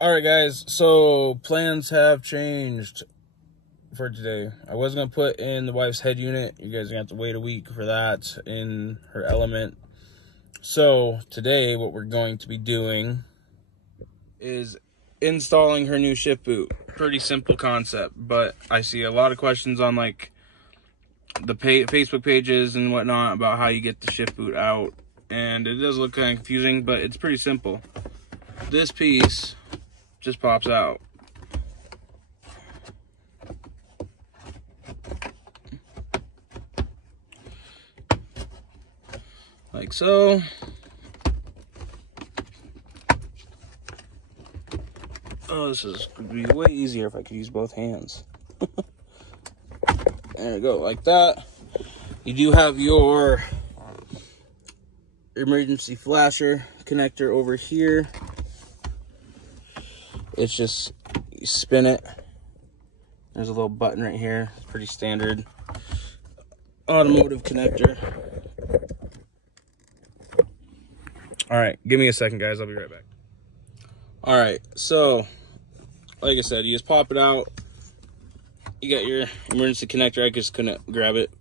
All right, guys, so plans have changed for today. I was going to put in the wife's head unit. You guys are going to have to wait a week for that in her Element. So today what we're going to be doing is installing her new shift boot. Pretty simple concept, but I see a lot of questions on like the Facebook pages and whatnot about how you get the shift boot out, and it does look kind of confusing, but it's pretty simple. This piece just pops out. Like so. Oh, this would be way easier if I could use both hands. There we go, like that. You do have your emergency flasher connector over here. It's just, you spin it. There's a little button right here. It's pretty standard automotive connector. All right, give me a second, guys. I'll be right back. All right, so like I said, you just pop it out. You got your emergency connector. I just couldn't grab it.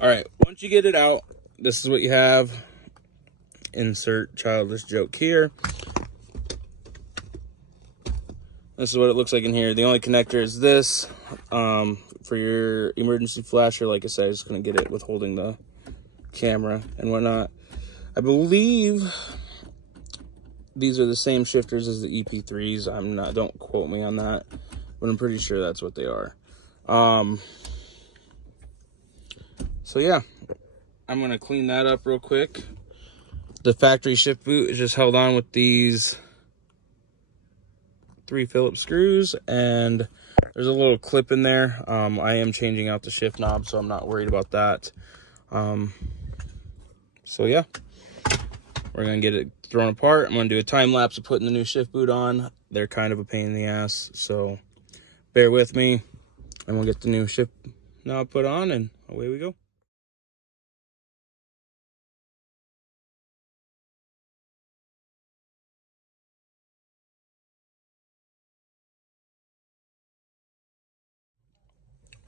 All right, once you get it out, this is what you have. Insert childish joke here. This is what it looks like in here. The only connector is this for your emergency flasher. Like I said, I'm just gonna get it with holding the camera and whatnot. I believe these are the same shifters as the EP3s. Don't quote me on that, but I'm pretty sure that's what they are. So yeah, I'm gonna clean that up real quick. The factory shift boot is just held on with these 3 Phillips screws, and there's a little clip in there. I am changing out the shift knob, so I'm not worried about that. So yeah, we're gonna get it thrown apart. I'm gonna do a time lapse of putting the new shift boot on. They're kind of a pain in the ass, so bear with me, and we'll get the new shift knob put on, and away we go.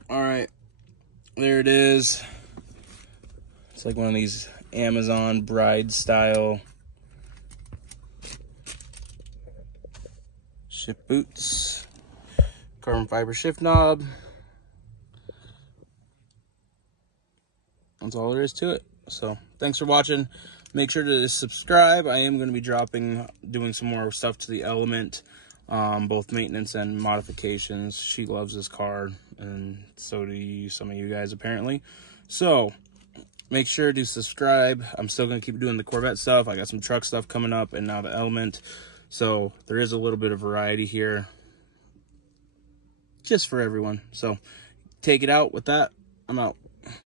All right, there it is. It's like one of these Amazon bride style shift boots. Carbon fiber shift knob. That's all there is to it. So thanks for watching. Make sure to subscribe. I am going to be doing some more stuff to the Element, both maintenance and modifications. She loves this car, and so do some of you guys apparently. So make sure to subscribe. I'm still going to keep doing the Corvette stuff. I got some truck stuff coming up, and now the Element. So there is a little bit of variety here, just for everyone. So take it out with that. I'm out.